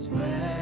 Swear.